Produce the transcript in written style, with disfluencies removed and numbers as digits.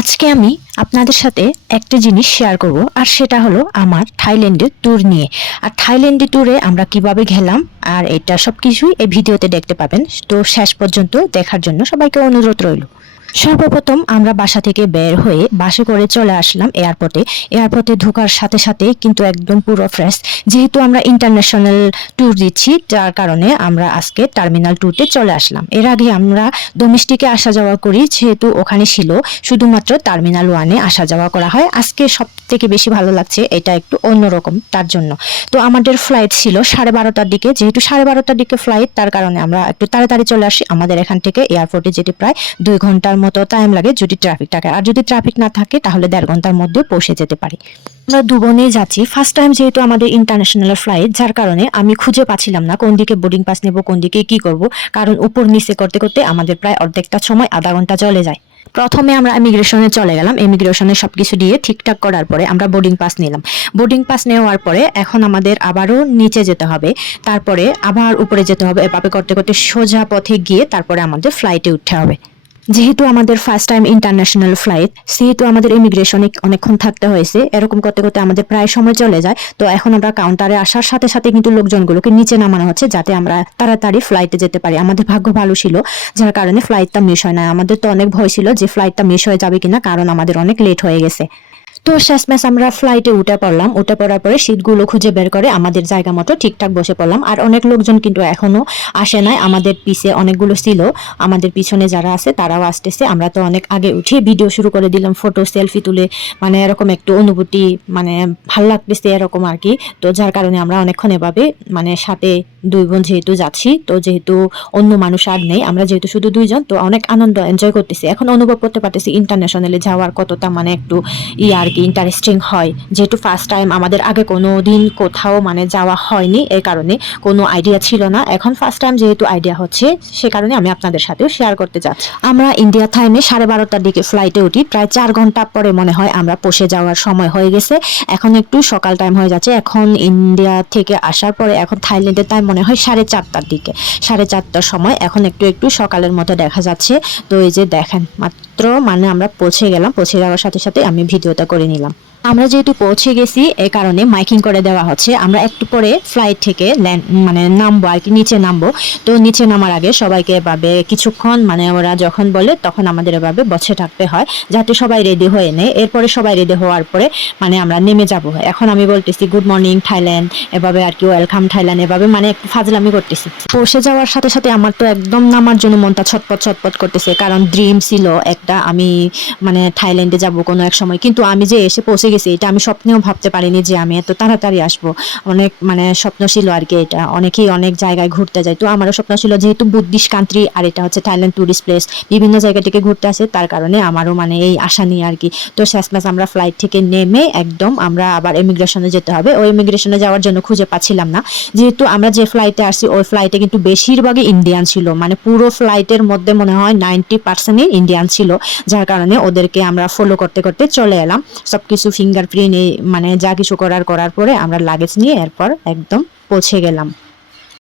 আজকে আমি আপনাদের সাথে একটা জিনিস শেয়ার করব, আর সেটা হলো আমার থাইল্যান্ডের ট্যুর নিয়ে। আর থাইল্যান্ডের ট্যুরে আমরা কিভাবে গেলাম আর এটা সবকিছুই এই ভিডিওতে দেখতে পাবেন। তো শেষ পর্যন্ত দেখার জন্য সবাইকে অনুরোধ রইল। সর্বপ্রথম আমরা বাসা থেকে বের হয়ে বাসে করে চলে আসলাম এয়ারপোর্টে ঢোকার সাথে সাথে কিন্তু একদম পুরো ফ্রেশ, যেহেতু আমরা ইন্টারন্যাশনাল ট্যুর দিচ্ছি যার কারণে আমরা আজকে টার্মিনাল 2-তে চলে আসলাম। এর আগে আমরা ডোমেস্টিকে আসা যাওয়া করি, যেহেতু ওখানে ছিল শুধুমাত্র টার্মিনাল 1-এ আসা যাওয়া করা হয়। আজকে সব থেকে বেশি ভালো লাগছে, এটা একটু অন্যরকম তার জন্য। তো আমাদের ফ্লাইট ছিল 12:30টার দিকে, যেহেতু 12:30টার দিকে ফ্লাইট তার কারণে আমরা একটু তাড়াতাড়ি চলে আসি। আমাদের এখান থেকে এয়ারপোর্টে যেতে প্রায় 2 ঘন্টার মতো টাইম লাগে যদি ট্রাফিক থাকে, আর যদি ট্রাফিক না থাকে তাহলে 1.5 ঘন্টার মধ্যে পৌঁছে যেতে পারি। আমরা দুবনেই যাচ্ছি, ফার্স্ট টাইম যেহেতু আমাদের ইন্টারন্যাশনাল ফ্লাইট, যার কারণে আমি খুঁজে পাচ্ছিলাম না কোন দিকে বোর্ডিং পাস নেব, কোন দিকে কি করব, কারণ উপর নিচে করতে করতে আমাদের প্রায় অর্ধেকটা সময় আধা ঘন্টা চলে যায়। প্রথমে আমরা ইমিগ্রেশনে চলে গেলাম, ইমিগ্রেশনে সবকিছু দিয়ে ঠিকঠাক করার পরে আমরা বোর্ডিং পাস নিলাম। বোর্ডিং পাস নেওয়ার পরে এখন আমাদের আবারও নিচে যেতে হবে, তারপরে আবার উপরে যেতে হবে। এভাবে করতে করতে সোজা পথে গিয়ে তারপরে আমাদের ফ্লাইটে উঠতে হবে। যেহেতু আমাদের ফার্স্ট টাইম ইন্টারন্যাশনাল ফ্লাইট, সেহেতু আমাদের ইমিগ্রেশনে অনেকক্ষণ থাকতে হয়েছে। এরকম করতে করতে আমাদের প্রায় সময় চলে যায়। তো এখন আমরা কাউন্টারে আসার সাথে সাথে কিন্তু লোকজনগুলোকে নিচে নামানো হচ্ছে, যাতে আমরা তাড়াতাড়ি ফ্লাইটে যেতে পারি। আমাদের ভাগ্য ভালো ছিল, যার কারণে ফ্লাইটটা মিস হয় না। আমাদের তো অনেক ভয় ছিল যে ফ্লাইটটা মিস হয়ে যাবে কিনা, কারণ আমাদের অনেক লেট হয়ে গেছে। তো শেষমেশ আমরা ফ্লাইটে উঠে পড়লাম। উঠে পড়ার পরে সিটগুলো খুঁজে বের করে আমাদের জায়গা মতো ঠিকঠাক বসে পড়লাম। আর অনেক লোকজন কিন্তু এখনো আসে নাই, আমাদের পিছে অনেকগুলো ছিল। আমাদের পিছনে যারা আছে তারাও আসতেছে। আমরা তো অনেক আগে উঠে ভিডিও শুরু করে দিলাম, ফটো সেলফি তুলে, মানে এরকম একটু অনুভূতি, মানে ভালো লাগতেছে এরকম আর কি। তো যার কারণে আমরা অনেকক্ষণ এভাবে, মানে সাথে 2 বোন যেহেতু যাচ্ছি, তো যেহেতু অন্য মানুষ আর নেই, আমরা যেহেতু শুধু 2 জন, তো অনেক আনন্দ এনজয় করতেছি। এখন অনুভব করতে পারতেছি ইন্টারন্যাশনালে যাওয়ার কতটা মানে একটু আর কি ইন্টারেস্টিং হয়। যেহেতু ফার্স্ট টাইম, আমাদের আগে কোনো দিন কোথাও মানে যাওয়া হয়নি, এই কারণে কোনো আইডিয়া ছিল না। এখন ফার্স্ট টাইম যেহেতু আইডিয়া হচ্ছে, সে কারণে আমি আপনাদের সাথেও শেয়ার করতে যাচ্ছি। আমরা ইন্ডিয়া টাইমে 12:30টার দিকে ফ্লাইটে উঠি। প্রায় 4 ঘন্টা পরে মনে হয় আমরা পৌঁছে যাওয়ার সময় হয়ে গেছে। এখন একটু সকাল টাইম হয়ে যাচ্ছে। এখন ইন্ডিয়া থেকে আসার পরে এখন থাইল্যান্ডের টাইম মনে হয় 4:30টার দিকে, 4:30টার সময়। এখন একটু একটু সকালের মতো দেখা যাচ্ছে। তো এই যে দেখেন, মাত্র মানে আমরা পৌঁছে গেলাম। পৌঁছে যাওয়ার সাথে সাথে আমি ভিডিওটা করে নিলাম। আমরা যেহেতু পৌঁছে গেছি, এই কারণে মাইকিং করে দেওয়া হচ্ছে। আমরা একটু পরে ফ্লাইট থেকে মানে নামবো আর কি, নিচে নামবো। তো নিচে নামার আগে সবাইকে এভাবে কিছুক্ষণ, মানে ওরা যখন বলে তখন আমাদের এভাবে বসে থাকতে হয়, যাতে সবাই রেডি হয়ে নেয়। এরপরে সবাই রেডি হওয়ার পরে মানে আমরা নেমে যাব। এখন আমি বলতেছি গুড মর্নিং থাইল্যান্ড, এভাবে আর কি, ওয়েলকাম থাইল্যান্ড, এভাবে মানে একটু ফাজলামি করতেছি। পৌঁছে যাওয়ার সাথে সাথে আমার তো একদম নামার জন্য মনটা ছটপট ছটপট করতেছে, কারণ ড্রিম ছিল একটা, আমি মানে থাইল্যান্ডে যাব কোনো এক সময়। কিন্তু আমি যে এসে পৌঁছে গেছি, এটা আমি স্বপ্নেও ভাবতে পারিনি যে আমি এত তাড়াতাড়ি আসবো। অনেক মানে স্বপ্ন ছিল আর কি এটা। অনেকেই অনেক জায়গায় ঘুরতে যায়, তো আমারও স্বপ্ন ছিল, যেহেতু বুদ্ধিস্ট কান্ট্রি আর এটা হচ্ছে থাইল্যান্ড টুরিস্ট প্লেস, বিভিন্ন জায়গা থেকে ঘুরতে আসে, তার কারণে আমারও মানে এই আশা নিয়ে আর কি। তো শেষমেশ আমরা ফ্লাইট থেকে নেমে একদম আমরা আবার ইমিগ্রেশনে যেতে হবে। ওই ইমিগ্রেশনে যাওয়ার জন্য খুঁজে পাচ্ছিলাম না, যেহেতু আমরা যে ফ্লাইটে আসছি ওই ফ্লাইটে কিন্তু বেশিরভাগই ইন্ডিয়ান ছিল। মানে পুরো ফ্লাইটের মধ্যে মনে হয় 90% ইন্ডিয়ান ছিল, যার কারণে ওদেরকে আমরা ফলো করতে করতে চলে এলাম। সবকিছু ফিঙ্গারপ্রিন্ট মানে যা কিছু করার পরে আমরা লাগেজ নিয়ে এরপর একদম পৌঁছে গেলাম।